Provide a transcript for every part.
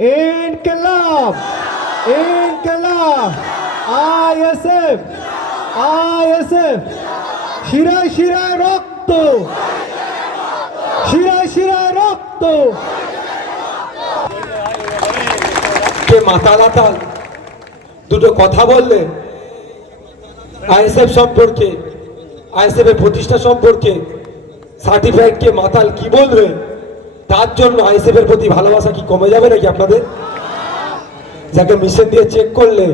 Inqilab Inqilab, ISF ISF, শিরায় শিরায় রক্ত, শিরায় শিরায় রক্ত। কে মাতাল আতাল দুটো কথা বললে। আইএসএফ সম্পর্কে আইএসএফ এর প্রতিষ্ঠা সম্পর্কে সার্টিফাইড কে মাতাল কি বলবে? তার জন্য আইএসএফ এর প্রতি ভালোবাসা কি কমে যাবে নাকি আপনাদের? যাকে মেশিন দিয়ে চেক করলে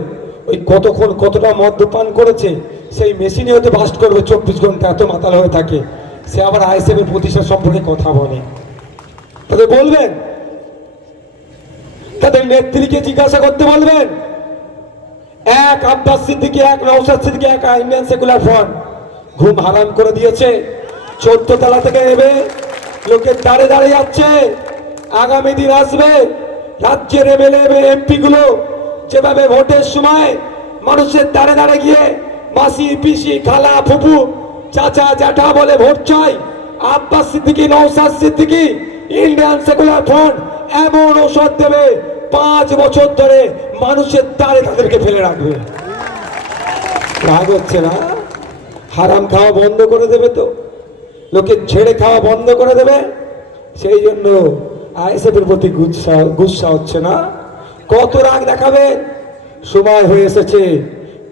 ওই কতক্ষণ কতটা মদ্যপান করেছে, সেই মেশিনে হয়তো বাস্ট করবে চব্বিশ ঘণ্টা, এত মাতাল হয়ে থাকে। সে আবার আইএসএফ এর প্রতিষ্ঠা সম্পর্কে কথা বলে। তাদের বলবেন? তাদের নেত্রীকে জিজ্ঞাসা করতে বলবেন? এক আব্বাস সিদ্দিকি, এক নৌসাদ সিদ্দিকি, এক ইন্ডিয়ান সেকুলার ফ্রন্ট। ঘুম হারাম করে দিয়েছে। চোদ্দ তলা থেকে নেবে। লোকের দাঁড়ে দাঁড়িয়ে যাচ্ছে আগামী দিন আসবে। রাজ্যের এমএলএ এমপি গুলো যেভাবে ভোটের সময় মানুষের দাঁড়ে দাঁড়ে গিয়ে মাসি, পিসি, খালা ফুপু চাচা, জ্যাঠা বলে ভোট চাই Abbas Siddiqui Nausad Siddiqui, Indian secular front এমন ঔষধ দেবে পাঁচ বছর ধরে মানুষের দ্বারে তাদেরকে ফেলে রাখবে। রাগ হচ্ছে না? হারাম খাওয়া বন্ধ করে দেবে তো? লোকে ছেড়ে খাওয়া বন্ধ করে দেবে। সেই জন্য আইএসএফ এর প্রতি গুচ্ছা গুচ্ছা হচ্ছে না। কত রাগ দেখাবে? সময় হয়ে এসেছে।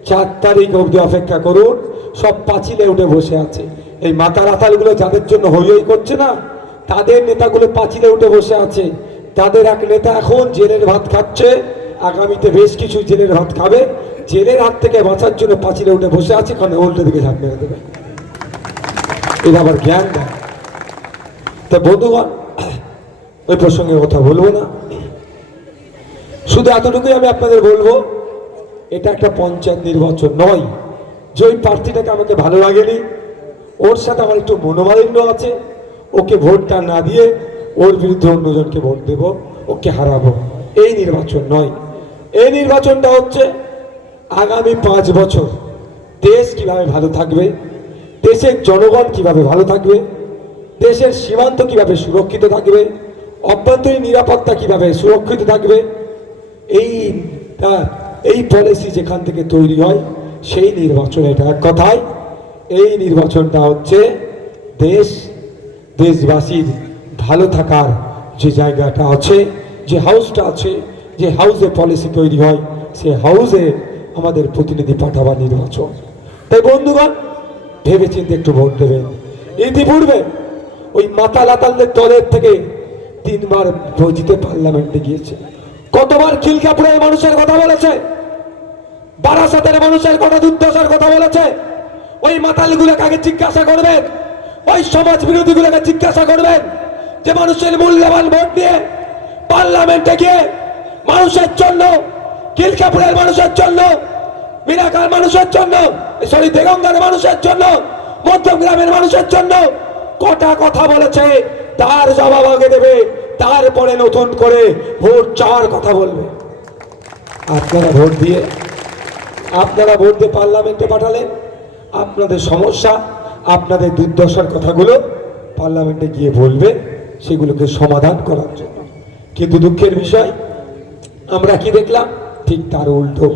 চার তারিখ অবধি অপেক্ষা করুন। সব পাঁচিলে উঠে বসে আছে। এই মাথা রাতালগুলো যাদের জন্য হই করছে না, তাদের নেতাগুলো পাঁচিলে উঠে বসে আছে। তাদের এক নেতা এখন জেলের ভাত খাচ্ছে। আগামীতে বেশ কিছু জেলের ভাত খাবে। জেলের হাত থেকে বাঁচার জন্য পাঁচিলে উঠে বসে আছে। কারণ উল্টো দিকে ঝাঁপ মেরে দেবে। এটা আবার জ্ঞান দেয়। তা বন্ধুগণ, ওই প্রসঙ্গে কথা বলব না। শুধু এতটুকুই আমি আপনাদের বলব, এটা একটা পঞ্চায়েত নির্বাচন নয়। যে ওই প্রার্থীটাকে আমাকে ভালো লাগেনি, ওর সাথে আমার একটু মনোমালিন্য আছে, ওকে ভোটটা না দিয়ে ওর বিরুদ্ধে অন্যজনকে ভোট দেব, ওকে হারাবো। এই নির্বাচন নয়। এই নির্বাচনটা হচ্ছে আগামী পাঁচ বছর। দেশ কীভাবে ভালো থাকবে দেশের জনগণ কীভাবে ভালো থাকবে, দেশের সীমান্ত কীভাবে সুরক্ষিত থাকবে, অভ্যন্তরীণ নিরাপত্তা কীভাবে সুরক্ষিত থাকবে, এই এই পলিসি যেখান থেকে তৈরি হয়, সেই নির্বাচন এটা এক কথায়। এই নির্বাচনটা হচ্ছে দেশ, দেশবাসীর ভালো থাকার যে জায়গাটা আছে, যে হাউসটা আছে, যে হাউসে পলিসি তৈরি হয়, সে হাউসে আমাদের প্রতিনিধি পাঠাবার নির্বাচন। তাই বন্ধুগণ ভেবে চিন্তে একটু ভোট দেবেন ইতিপূর্বে ওই মাতাল আতালদের দলের থেকে তিনবার জিতে পার্লামেন্টে গিয়েছে। কতবার খিলকাপুরের মানুষের কথা বলেছে? বারাসাতের মানুষের কথা দুর্দশার কথা বলেছে? ওই মাতালগুলোকে আগে জিজ্ঞাসা করবেন। ওই সমাজ বিরোধীগুলোকে জিজ্ঞাসা করবেন যে মানুষের মূল্যবান ভোট দিয়ে পার্লামেন্টে গিয়ে মানুষের জন্য খিলকাপুরের মানুষের জন্য মিরাকার মানুষের জন্য, সরি, দেগঙ্গার মানুষের জন্য মধ্যগ্রামের মানুষের জন্য কটা কথা বলেছে, তার জবাব আগে দেবে, তারপরে নতুন করে ভোট চাওয়ার কথা বলবে। আপনারা ভোট দিয়ে, আপনারা ভোট দিয়ে পার্লামেন্টে পাঠালেন, আপনাদের সমস্যা, আপনাদের দুর্দশার কথাগুলো পার্লামেন্টে গিয়ে বলবে, সেগুলোকে সমাধান করার জন্য। কিন্তু দুঃখের বিষয়, আমরা কি দেখলাম? ঠিক তার উল্টো।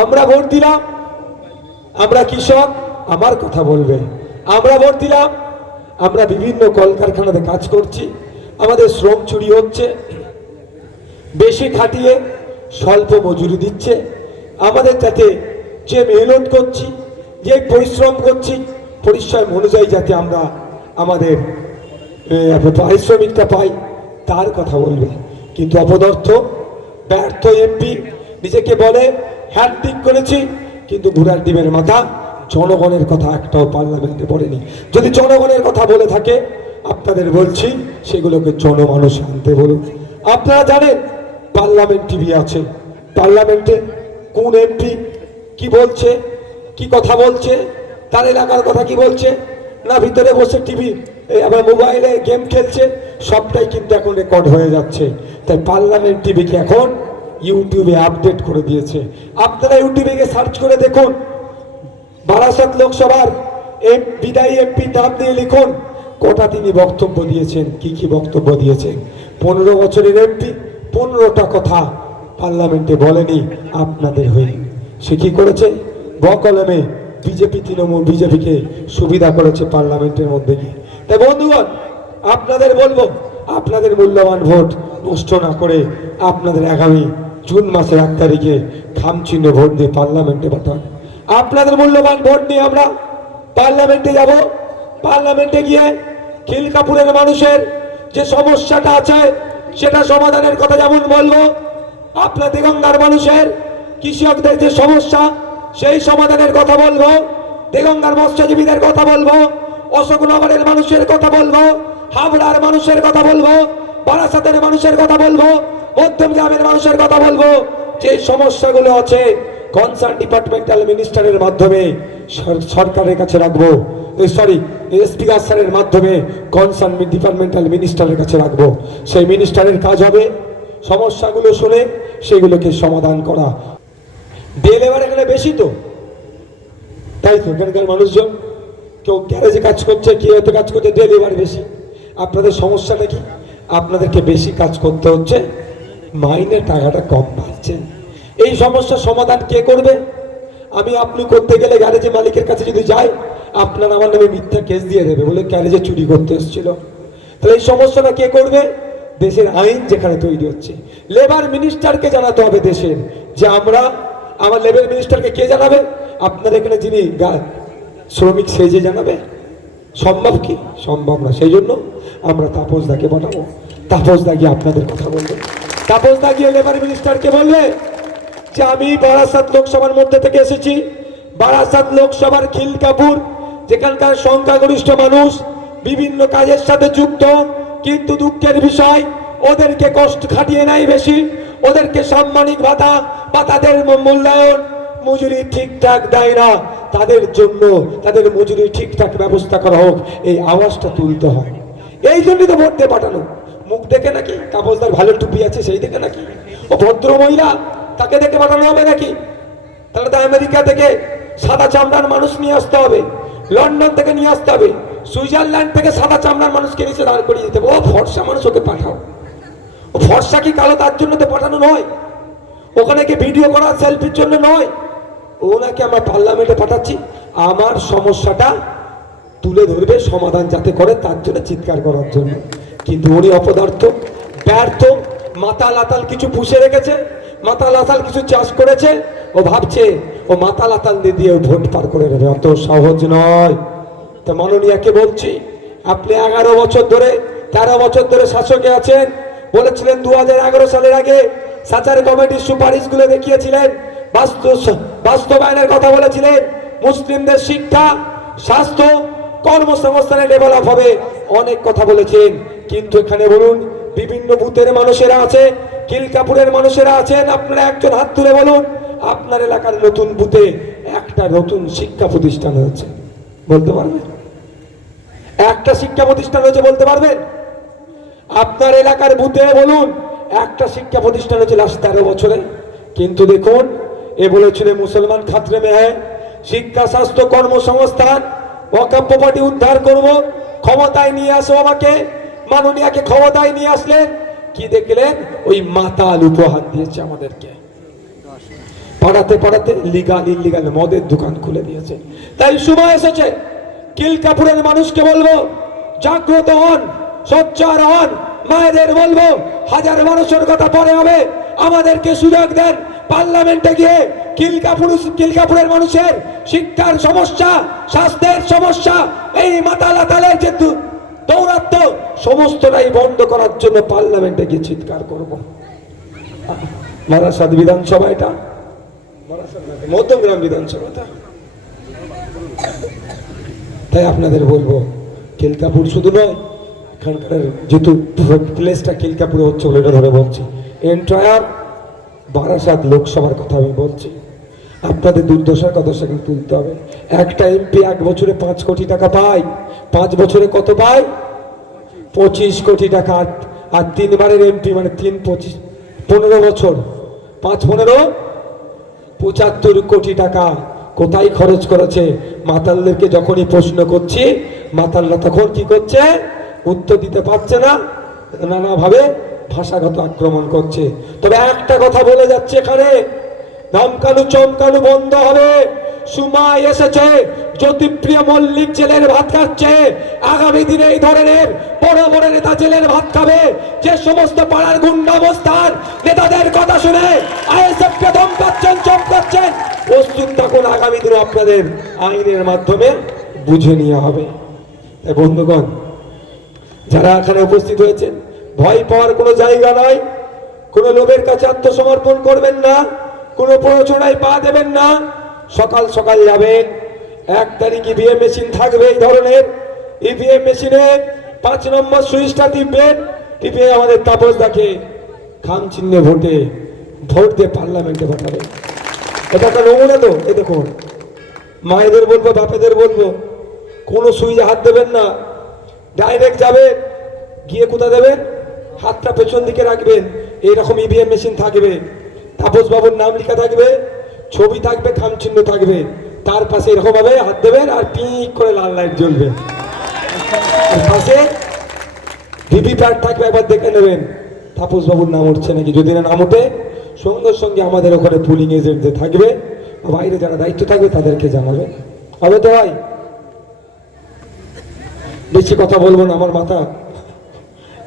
আমরা ভোট দিলাম। আমরা কৃষক, আমার কথা বলবে। আমরা ভোট দিলাম। আমরা বিভিন্ন কলকারখানাতে কাজ করছি। আমাদের শ্রম চুরি হচ্ছে। বেশি খাটিয়ে স্বল্প মজুরি দিচ্ছে। আমাদের যাতে যে মেহনত করছি, যে পরিশ্রম করছি, পরিশ্রম অনুযায়ী যাতে আমরা আমাদের পারিশ্রমিকটা পাই, তার কথা বলবে। কিন্তু অপদার্থ, ব্যর্থ এমপি নিজেকে বলে হ্যাট্রিক করেছি, কিন্তু ঘোড়ার ডিমের মাথা জনগণের কথা একটাও পার্লামেন্টে পড়েনি যদি জনগণের কথা বলে থাকে, আপনাদের বলছি, সেগুলোকে জনমানুষ আনতে বলুন। আপনারা জানেন, পার্লামেন্ট টিভি আছে। পার্লামেন্টে কোন এমপি কি বলছে, কি কথা বলছে, তার এলাকার কথা কি বলছে, না ভিতরে বসে টিভি আবার মোবাইলে গেম খেলছে, সবটাই কিন্তু এখন রেকর্ড হয়ে যাচ্ছে। তাই পার্লামেন্ট টিভিকে এখন ইউটিউবে আপডেট করে দিয়েছে। আপনারা ইউটিউবে গিয়ে সার্চ করে দেখুন। বারাসাত লোকসভার এম, বিদায়ী এমপি নাম দিয়ে লিখুন, কটা তিনি বক্তব্য দিয়েছেন, কি কি বক্তব্য দিয়েছেন। পনেরো বছরের এমপি পনেরোটা কথা পার্লামেন্টে বলেনি আপনাদের হয়ে। সে কি করেছে? বকলমে বিজেপি, তৃণমূল, বিজেপিকে সুবিধা করেছে পার্লামেন্টের মধ্যে গিয়ে। তাই বন্ধুগণ, আপনাদের বলব, আপনাদের মূল্যবান ভোট নষ্ট না করে আপনাদের আগামী জুন মাসের এক তারিখে খামচিহ্নে ভোট দিয়ে পার্লামেন্টে পাঠান। আপনাদের মূল্যবান ভোট নিয়ে আমরা পার্লামেন্টে যাব। পার্লামেন্টে গিয়ে খিলকাপুরের মানুষের যে সমস্যাটা আছে, সেটা সমাধানের কথা যেমন বলব, আপনাদের গঙ্গার মানুষের, কৃষকদের যে সমস্যা, সেই সমাধানের কথা বলব, দেগঙ্গার মৎস্যজীবীদের কথা বলব, অশোকনগরের মানুষের কথা বলব, হাবড়ার মানুষের কথা বলব, বারাসাতের মানুষের কথা বলব মধ্যম গ্রামের মানুষের কথা বলব। যে সমস্যাগুলো আছে কনসার্ন ডিপার্টমেন্টাল মিনিস্টারের মাধ্যমে সর- সরকারের কাছে রাখব। সরি স্পিকার স্যারের মাধ্যমে কনসার্ন ডিপার্টমেন্টাল মিনিস্টারের কাছে রাখব। সেই মিনিস্টারের কাজ হবে সমস্যাগুলো শুনে সেগুলোকে সমাধান করা। ডে লেবার এখানে বেশি তো। তাই তো, এখানকার মানুষজন কেউ গ্যারেজে কাজ করছে কেউ হয়তো কাজ করছে ডে লেবার বেশি। আপনাদের সমস্যাটা কি? আপনাদেরকে বেশি কাজ করতে হচ্ছে। মাইনে টাকাটা কম পাচ্ছেন। এই সমস্যার সমাধান কে করবে? আমি আপনি করতে গেলে গ্যারেজে মালিকের কাছে যদি যাই, আপনার আমার নামে মিথ্যা কেস দিয়ে দেবে বলে গ্যারেজে চুরি করতে এসেছিল। তাহলে এই সমস্যাটা কে করবে? দেশের আইন যেখানে তৈরি হচ্ছে। লেবার মিনিস্টারকে জানাতে হবে দেশের যে আমরা, আমার লেবার মিনিস্টারকে কে জানাবে? আপনার এখানে যিনি শ্রমিক সে যে জানাবে? সম্ভব কি? সম্ভব না। সেই জন্য আমরা তাপস দাকে পাঠাবো। তাপস দা গিয়ে আপনাদের কথা বলবে। তাপস দা গিয়ে লেবার মিনিস্টারকে বলবে যে আমি বারাসাত লোকসভার মধ্যে থেকে এসেছি। বারাসাত লোকসভার খিলকাপুর যেখানকার সংখ্যাগরিষ্ঠ মানুষ বিভিন্ন কাজের সাথে যুক্ত, কিন্তু দুঃখের বিষয়, ওদেরকে কষ্ট খাটিয়ে নেয় বেশি, ওদেরকে সাম্মানিক ভাতা বা তাদের মূল্যায়ন মজুরি ঠিকঠাক দেয় না। তাদের জন্য, তাদের মজুরি ঠিকঠাক ব্যবস্থা করা হোক, এই আওয়াজটা তুলতে হয়। এই জন্যই তো ভোট দিয়ে পাঠানো। মুখ দেখে নাকি? তাপসদার ভালো টুপি আছে, সেই দেখে নাকি? ও ভদ্র মহিলা, তাকে দেখে পাঠানো হবে নাকি? তাহলে তো আমেরিকা থেকে সাদা চামড়ার মানুষ নিয়ে আসতে হবে। লন্ডন থেকে নিয়ে আসতে হবে। সুইজারল্যান্ড থেকে সাদা চামড়ার মানুষকে নিচে দাঁড় করিয়ে দিতে হবে। ও ফর্সা মানুষ ওকে পাঠাও। ও ফর্সা কি কালো তার জন্য তো পাঠানো নয়? ওখানে কি ভিডিও করা, সেলফির জন্য নয়? ওনাকে আমরা পার্লামেন্টে পাঠাচ্ছি। আমার সমস্যাটা তুলে ধরবে সমাধান যাতে করে তার জন্য চিৎকার করার জন্য। কিন্তু উনি অপদার্থ, ব্যর্থ, মাতাল আতাল কিছু পুষে রেখেছে, মাতাল আতাল কিছু চাষ করেছে, ও ভাবছে, ও মাতাল আতাল দিয়ে দিয়ে ভোট পার করে নেবে। অত সহজ নয়। তো মাননীয়াকে বলছি, আপনি এগারো বছর ধরে, তেরো বছর ধরে শাসকে আছেন, বলেছিলেন দু হাজার এগারো সালের আগে সাচার কমিটির সুপারিশগুলো দেখিয়েছিলেন, বাস্তু- বাস্তবায়নের কথা বলেছিলেন, মুসলিমদের শিক্ষা, স্বাস্থ্য, কর্মসংস্থানে ডেভেলপ হবে, অনেক কথা বলেছেন। কিন্তু এখানে বলুন, বিভিন্ন বুথের মানুষেরা আছে, কিলকাপুরের মানুষেরা আছেন। আপনারা একজন হাত তুলে বলুন, আপনার এলাকার নতুন বুথে একটা নতুন শিক্ষা প্রতিষ্ঠান হয়েছে। বলতে পারবেন? একটা শিক্ষা প্রতিষ্ঠান হয়েছে বলতে পারবেন? আপনার এলাকার বুথে বলুন, একটা শিক্ষা প্রতিষ্ঠান হয়েছে লাস্ট তেরো বছরে। কিন্তু দেখুন, এ বলেছিল মুসলমান খাতরে মে হ্যাঁ শিক্ষা, স্বাস্থ্য কর্মসংস্থান ওয়াকাপ প্রপার্টি উদ্ধার করব, ক্ষমতায় নিয়ে আসো আমাকে। মাননীয়াকে ক্ষমতায় নিয়ে আসলেন। কি দেখলেন? ওই মাতাল উপহার দিয়েছে আমাদেরকে। পাড়াতে পাড়াতে লিগাল ইলিগাল মদের দোকান খুলে দিয়েছে। তাই সময় এসেছে। কিল কাপুরের মানুষকে বলব, জাগ্রত হন, সোচ্চার হন, মায়েদের বলব, হাজার মানুষের কথা পরে হবে। আমাদেরকে সুযোগ দেন। পার্লামেন্টে গিয়ে কিলকাপুর, কিলকাপুরের মানুষের শিক্ষার সমস্যা, স্বাস্থ্যের সমস্যা, এই মাতালা তালের যে দু- দৌরাত্ম সমস্তটাই বন্ধ করার জন্য পার্লামেন্টে গিয়ে চিৎকার করব। মারাসাদ বিধানসভা এটা? মধ্যমগ্রাম বিধানসভাটা তাই আপনাদের বলব, কিলকাপুর শুধু নয়, এখানকার যেহেতু প্লেসটা কিলকাপুরে হচ্ছে বলে এটা ধরে বলছি। এন্টায়ার বারাসাত লোকসভার কথা আমি বলছি। আপনাদের দুর্দশার কথা সেখানে তুলতে হবে। একটা এমপি এক বছরে পাঁচ কোটি টাকা পায়। পাঁচ বছরে কত পায়? পঁচিশ কোটি টাকা। আর- তিনবারের এমপি মানে তিন পঁচিশ পনেরো বছর। পাঁচ পনেরো? পঁচাত্তর কোটি টাকা। কোথায় খরচ করেছে? মাতালদেরকে যখনই প্রশ্ন করছি, মাতালরা তখন কি করছে? উত্তর দিতে পারছে না। নানাভাবে ভাষাগত আক্রমণ করছে। তবে একটা কথা বলে যাচ্ছে এখানে। ধমকানু চমকানু বন্ধ হবে। সময় এসেছে, জ্যোতিপ্রিয় মল্লিক জেলের ভাত খাচ্ছে। আগামী দিনে এই ধরনের বড় বড় নেতা জেলের ভাত খাবে। যে সমস্ত পাড়ার গুন্ডাবস্থার নেতাদের কথা শুনে আইএসএফ কে ধমকাচ্ছেন, চমকাচ্ছেন, প্রস্তুত থাকুন আগামী দিনে আপনাদের আইনের মাধ্যমে বুঝে নেওয়া হবে। তাই বন্ধুগণ, যারা এখানে উপস্থিত হয়েছেন, ভয় পাওয়ার কোনো জায়গা নয়। কোনো লোকের কাছে আত্মসমর্পণ করবেন না। কোনো প্ররোচনায় পা দেবেন না। সকাল সকাল যাবেন। এক তারিখ ইভিএম মেশিন থাকবে এই ধরনের। ইভিএম মেশিনে পাঁচ নম্বর সুইচটা টিপবেন। টিপে আমাদের তাপস দাকে খাম চিহ্নে ভোটে ভোট দিয়ে পার্লামেন্টে পাঠাবেন। এটা একটা নমুনা তো, এই দেখুন। মায়েদের বলব, বাপেদের বলব, কোনো সুইচে হাত দেবেন না। ডাইরেক্ট যাবেন, গিয়ে কোথায় দেবেন? হাতটা পেছন দিকে রাখবেন। এইরকম ইভিএম মেশিন থাকবে। তাপস বাবুর নাম লেখা থাকবে, ছবি থাকবে, খামচিহ্ন থাকবে। তার পাশে এরকম ভাবে হাত দেবেন আর পিক করে লাল লাইট জ্বলবে। আর পাশে ভিভি প্যাড থাকবে, একবার দেখে নেবেন। তাপস বাবুর নাম উঠছে নাকি? যদি না নাম ওঠে সঙ্গে সঙ্গে আমাদের ওখানে পুলিং এজেন্ট থাকবে। বাইরে যারা দায়িত্ব থাকবে, তাদেরকে জানাবে হবে তো ভাই? বেশি কথা বলব না, আমার মাথা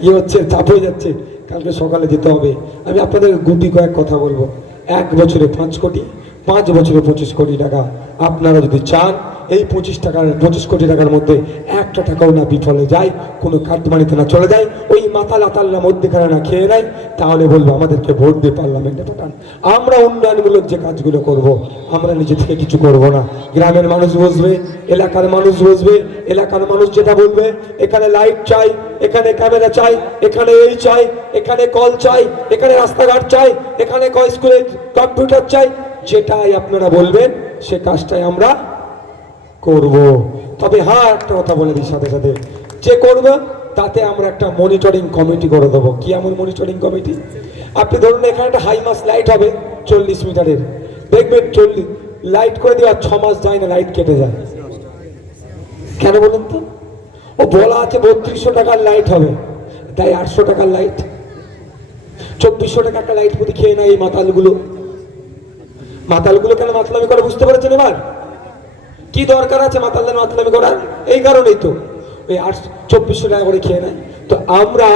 ইয়ে হচ্ছে, চাপ হয়ে যাচ্ছে। কালকে সকালে যেতে হবে। আমি আপনাদের গুটি কয়েক কথা বলব। এক বছরে পাঁচ কোটি, পাঁচ বছরে পঁচিশ কোটি টাকা। আপনারা যদি চান এই পঁচিশ টাকার, পঁচিশ কোটি টাকার মধ্যে একটা টাকাও না বিফলে যায়, কোনো কাটমানিতে না চলে যায়, ওই মাতাল আতালরা মধ্যেখানে না খেয়ে নেয়, তাহলে বলব আমাদেরকে ভোট দিয়ে পার্লামেন্টে পাঠান। আমরা উন্নয়নমূলক যে কাজগুলো করব, আমরা নিজে থেকে কিছু করব না। গ্রামের মানুষ বসবে এলাকার মানুষ বসবে এলাকার মানুষ যেটা বলবে, এখানে লাইট চাই, এখানে ক্যামেরা চাই, এখানে এই চাই, এখানে কল চাই, এখানে রাস্তাঘাট চাই, এখানে স্কুলে কম্পিউটার চাই, যেটাই আপনারা বলবেন, সে কাজটাই আমরা করব। তবে হ্যাঁ একটা কথা বলে দিই সাথে সাথে। যে করবে, তাতে আমরা একটা মনিটরিং কমিটি করে দেবো। কি এমন মনিটরিং কমিটি আপনি ধরুন এখানে একটা হাই মাস লাইট হবে, চল্লিশ মিটারের। দেখবেন চল্লিশ লাইট করে দেওয়া ছ মাস যায় না লাইট কেটে যায়। কেন বলুন তো? ও বলা আছে বত্রিশশো টাকার লাইট হবে। তাই আটশো টাকার লাইট চব্বিশশো টাকা একটা লাইট প্রতি খেয়ে নেয় এই মাতালগুলো। মাতালগুলো কেন মাতলামি করে বুঝতে পেরেছেন এবার? কি দরকার আছে মাতালদের মাতলামি করার এই কারণেই তো। ওই আট, চব্বিশশো টাকা করে খেয়ে নেয়। তো আমরা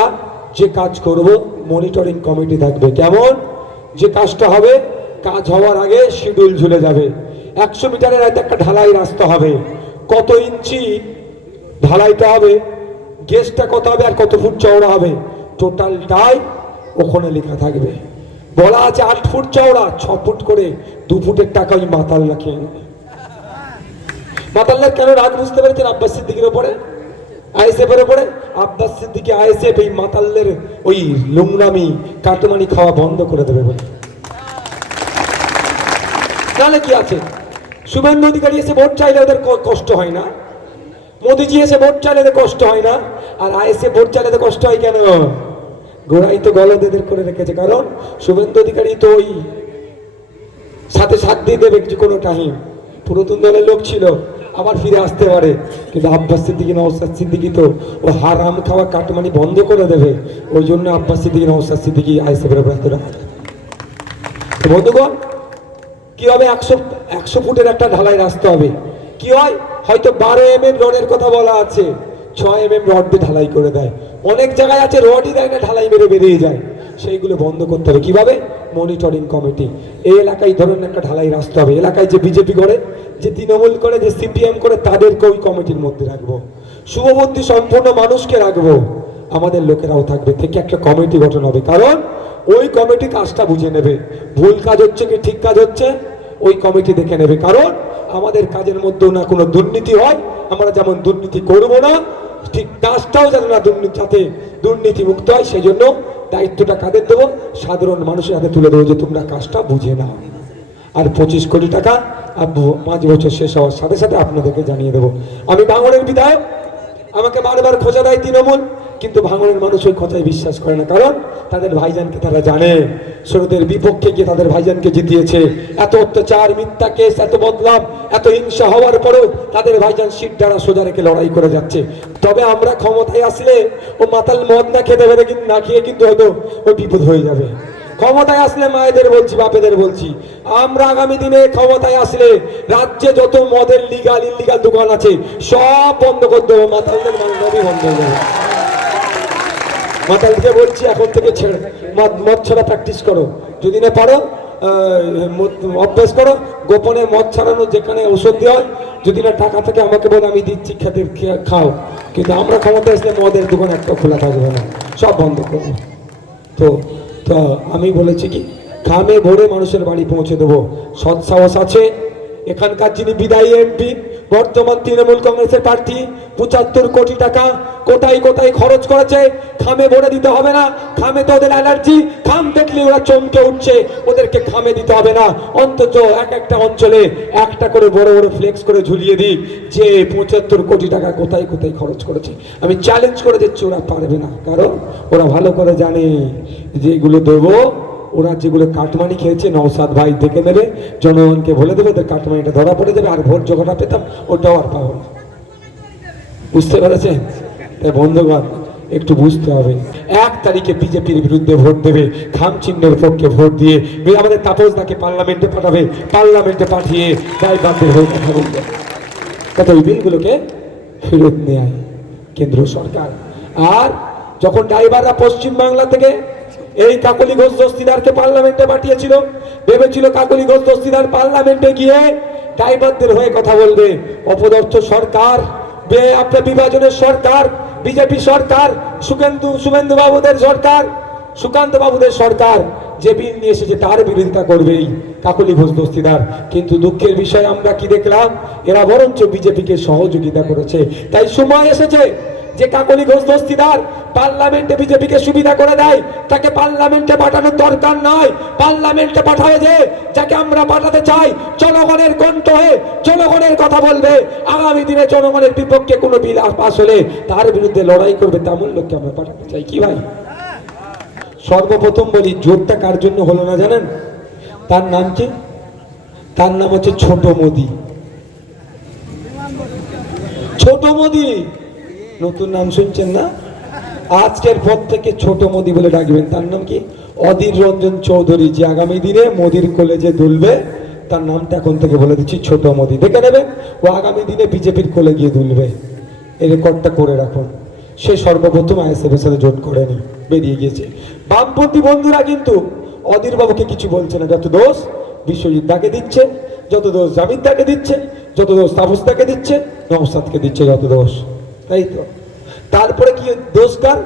যে কাজ করব মনিটরিং কমিটি থাকবে। কেমন? যে কাজটা হবে, কাজ হওয়ার আগে শিডিউল ঝুলে যাবে। একশো মিটারের হয়তো একটা ঢালাই রাস্তা হবে। কত ইঞ্চি ঢালাইতে হবে? গেজটা কত হবে আর কত ফুট চওড়া হবে? টোটালটাই ওখানে লেখা থাকবে। বলা আছে আট ফুট চওড়া, ছ ফুট করে, দু ফুটের টাকা ওই মাতাল রাখে মাতাল্লার কেন রাগ বুঝতে পেরেছেন আব্বাস সিদ্দিকের ওপরে আইএসএফের ওপরে আব্বাস সিদ্দিকে আইএসএফ এই মাতাল্লের ওই লুংরামি কাটমানি খাওয়া বন্ধ করে দেবে বলে। তাহলে কি আছে? শুভেন্দু অধিকারী এসে ভোট চাইলে ওদের কষ্ট হয় না। মোদিজি এসে ভোট চাইলে ওদের কষ্ট হয় না। আর আইএসএ ভোট চাইলে কষ্ট হয় কেন? গোড়াই তো গলদ এদের করে রেখেছে। কারণ শুভেন্দু অধিকারী তো ওই সাথে সাথ দিয়ে দেবে কোনো টাইম পুরাতন দলের লোক ছিল। আবার ফিরে আসতে পারে। কিন্তু আব্বাস সিদ্দিকি নওসাদ সিদ্দিকি তো ও হারাম খাওয়া কাটমানি বন্ধ করে দেবে। ওই জন্য আব্বাস সিদ্দিকি নওসাদ সিদ্দিকি আইসেফের তো বন্ধুগণ, কি হবে? একশো একশো ফুটের একটা ঢালাই রাস্তা হবে। কি হয়? হয়তো বারো এম এম রডের কথা বলা আছে। ছয় এম এম রড দিয়ে ঢালাই করে দেয়। অনেক জায়গায় আছে রডই দেয় না, ঢালাই মেরে বেরিয়ে যায়। সেইগুলো বন্ধ করতে হবে। কীভাবে? মনিটরিং কমিটি এই এলাকায় ধরুন একটা ঢালাই রাস্তা হবে। এলাকায় যে বিজেপি করে, যে তৃণমূল করে, যে সিপিএম করে, তাদেরকে ওই কমিটির মধ্যে রাখব। শুভবুদ্ধি সম্পূর্ণ মানুষকে রাখব। আমাদের লোকেরাও থাকবে। থেকে একটা কমিটি গঠন হবে। কারণ ওই কমিটি কাজটা বুঝে নেবে। ভুল কাজ হচ্ছে কি ঠিক কাজ হচ্ছে? ওই কমিটি দেখে নেবে। কারণ আমাদের কাজের মধ্যেও না কোনো দুর্নীতি হয়। আমরা যেমন দুর্নীতি করব না, ঠিক কাজটাও যেন না দুর্নীতি যাতে দুর্নীতি মুক্ত হয় সেই জন্য দায়িত্বটা কাদের দেবো? সাধারণ মানুষের হাতে তুলে দেবো যে তোমরা কাজটা বুঝে নাও। আর পঁচিশ কোটি টাকা পাঁচ বছর শেষ হওয়ার সাথে সাথে আপনাদেরকে জানিয়ে দেবো। আমি বাঙালির বিধায়ক, আমাকে বারবার খোঁজা দেয় তৃণমূল। কিন্তু ভাঙনের মানুষ ওই কথায় বিশ্বাস করে না। কারণ তাদের ভাইজানকে তারা জানে। সৌরদের বিপক্ষে গিয়ে তাদের ভাইজানকে জিতিয়েছে। এত অত্যাচার, মিথ্যা কেস, এত বদলাম এত হিংসা হওয়ার পরেও তাদের ভাইজান সিট দ্বারা সোজা রেখে লড়াই করে যাচ্ছে। তবে আমরা ক্ষমতায় আসলে ও মাতাল মদ না খেতে পেরে কিন্তু না খেয়ে কিন্তু হয়তো ওই বিপদ হয়ে যাবে। ক্ষমতায় আসলে মায়েদের বলছি, বাপেদের বলছি। আমরা আগামী দিনে ক্ষমতায় আসলে রাজ্যে যত মদের লিগাল ইলিগাল দোকান আছে, সব বন্ধ করে দেবো। মাতালদের মানুষেরই বন্ধ হয়ে যাবে। মাতালকে বলছি, এখন থেকে ছেড়ে, মদ ছাড়া প্র্যাকটিস করো। যদি না পারো অভ্যাস করো, গোপনে মদ ছাড়ানো যেখানে ওষুধ দেওয়া হয়, যদি না টাকা থেকে, আমাকে বলো, আমি দিচ্ছি, খেতে খাও। কিন্তু আমরা ক্ষমতায় আসলে মদের দোকান একটা খোলা থাকবে না, সব বন্ধ করব তো তো আমি বলেছি কি খামে ভরে মানুষের বাড়ি পৌঁছে দেবো। সৎ সাহস আছে এখানকার যিনি বিদায়ী এমপি, বর্তমান তৃণমূল কংগ্রেসের প্রার্থী, পঁচাত্তর কোটি টাকা কোথায় কোথায় খরচ করেছে, খামে ভরে দিতে হবে না, খামে তো ওদের অ্যালার্জি খাম দেখলে ওরা চমকে উঠছে, ওদেরকে খামে দিতে হবে না। অন্তত এক একটা অঞ্চলে একটা করে বড় বড় ফ্লেক্স করে ঝুলিয়ে দিই যে পঁচাত্তর কোটি টাকা কোথায় কোথায় খরচ করেছে। আমি চ্যালেঞ্জ করে দিচ্ছি ওরা পারবে না। কারণ ওরা ভালো করে জানে যে এগুলো দেবো। ওরা যেগুলো কাটমানি খেয়েছে, নওসাদ ভাই দেখে নেবে, জনগণকে বলে দেবে ওদের কাটমানিটা ধরা পড়ে যাবে, আর ভোট যখন পেতাম ওটাও আর পাবো না। বুঝতে পেরেছেন? তাই বন্ধুগণ, একটু বুঝতে হবে। এক তারিখে বিজেপির বিরুদ্ধে ভোট দেবে, খাম চিহ্নের পক্ষে ভোট দিয়ে আমাদের তাপস তাকে পার্লামেন্টে পাঠাবে, পার্লামেন্টে পাঠিয়ে দায়বান্ধের হয়ে কথা বলবে। তবে ওই বিলগুলোকে ফেরত নেয় কেন্দ্র সরকার। আর যখন ড্রাইভাররা পশ্চিম বাংলা থেকে এই কাকলি ঘোষ দস্তিদারকে পার্লামেন্টে পাঠিয়েছিল। ভেবেছিল কাকলি ঘোষ দস্তিদার পার্লামেন্টে গিয়ে ড্রাইভারদের হয়ে কথা বলবে। অপদর্থ সরকার আপনার বিভাজনের সরকার, বিজেপি সরকার সুকেন্দু শুভেন্দু বাবুদের সরকার সুকান্ত বাবুদের সরকার, যে বিল নিয়ে এসেছে তার বিরোধিতা করবেই কাকলি ঘোষ দস্তিদার। কিন্তু দুঃখের বিষয় আমরা কি দেখলাম? এরা বরঞ্চ বিজেপিকে সহযোগিতা করেছে। তাই সময় এসেছে। যে কাকলি ঘোষ দস্তিদার পার্লামেন্টে বিজেপিকে সুবিধা করে দেয়, তাকে পার্লামেন্টে পাঠানোর দরকার নয়। পার্লামেন্টে পাঠাবে যে, যাকে আমরা পাঠাতে চাই, জনগণের কণ্ঠ হয়ে জনগণের কথা বলবে। আগামী দিনে জনগণের বিপক্ষে কোনো বিল পাস হলে তার বিরুদ্ধে লড়াই করবে, তেমন লোককে আমরা পাঠাতে চাই। কি ভাই? সর্বপ্রথম বলি, জোটটা কার জন্য হলো না জানেন? তার নাম কি? তার নাম হচ্ছে ছোট মোদি। ছোট মোদি। নতুন নাম শুনছেন না? আজকের পর থেকে ছোট মোদি বলে ডাকবেন। তার নাম কি? অধীর রঞ্জন চৌধুরী। যে আগামী দিনে মোদির কলেজে দুলবে, তার নামটা এখন থেকে বলে দিচ্ছি ছোট মোদি। দেখে নেবেন, ও আগামী দিনে বিজেপির কোলে গিয়ে দুলবে। এই রেকর্ডটা করে রাখুন। সে সর্বপ্রথম আইএসএফ এর সাথে জোট করেনি বেরিয়ে গিয়েছে। বামপন্থী বন্ধুরা কিন্তু অধীর বাবুকে কিছু বলছে না। যত দোষ বিশ্বজিৎ দাকে দিচ্ছে, যত দোষ জামিদ দাকে দিচ্ছে, যত দোষ তাপস দাকে দিচ্ছে নওসাদকে দিচ্ছে যত দোষ। তাই তো? তারপরে কি দোষ কার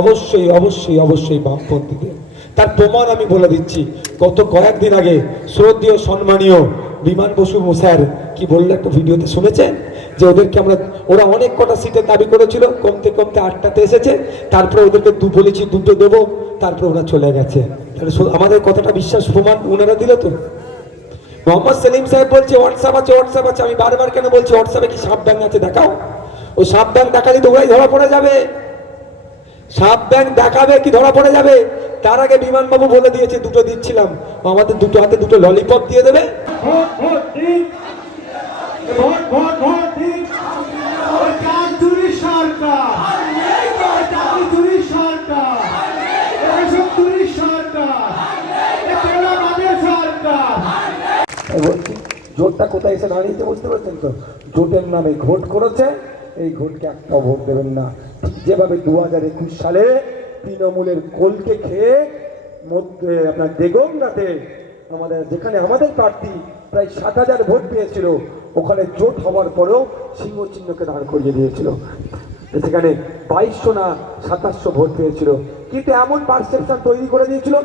অবশ্যই অবশ্যই অবশ্যই বামপন্থীদের তার প্রমাণ আমি বলে দিচ্ছি। গত কয়েকদিন আগে শ্রদ্ধীয়, সম্মানীয় বিমান বসু স্যার কি বলল একটা ভিডিওতে শুনেছেন? যে ওদেরকে আমরা, ওরা অনেক কটা সিটের দাবি করেছিল, কমতে কমতে আটটাতে এসেছে। তারপরে ওদেরকে দু বলেছি, দুটো দেবো, তারপরে ওরা চলে গেছে। তাহলে আমাদের কথাটা বিশ্বাস, প্রমাণ ওনারা দিল তো? মোহাম্মদ সেলিম সাহেব বলছে, হোয়াটসঅ্যাপ আছে হোয়াটসঅ্যাপ আছে। আমি বারবার কেন বলছি, হোয়াটসঅ্যাপে কি সাপ আছে দেখাও। ও সাপ ব্যাংক দেখালে তো ওরাই ধরা পড়ে যাবে। সাপ ব্যাংক দেখাবে কি ধরা পড়ে যাবে? তার আগে বিমানবাবু বলে দিয়েছে দুটো দিচ্ছিলাম। আমাদের দুটো হাতে দুটো ললিপপ দিয়ে দেবে। বলছি জোটটা কোথায় এসে দাঁড়িয়েছে বুঝতে পারছেন তো? জোটের নামে ঘোট করেছে। এই ঘোটকে একটা ভোট দেবেন না। ঠিক যেভাবে দু হাজার একুশ সালে তৃণমূলের কোলকে খেয়ে মধ্যে আপনার দেগমনাতে আমাদের, যেখানে আমাদের প্রার্থী প্রায় সাত হাজার ভোট পেয়েছিল, ওখানে জোট হওয়ার পরেও সিংহ চিহ্নকে দাঁড় করিয়ে দিয়েছিল। সেখানে বাইশশো না সাতাশশো ভোট পেয়েছিল। কিন্তু এমন পারসেপশন তৈরি করে দিয়েছিল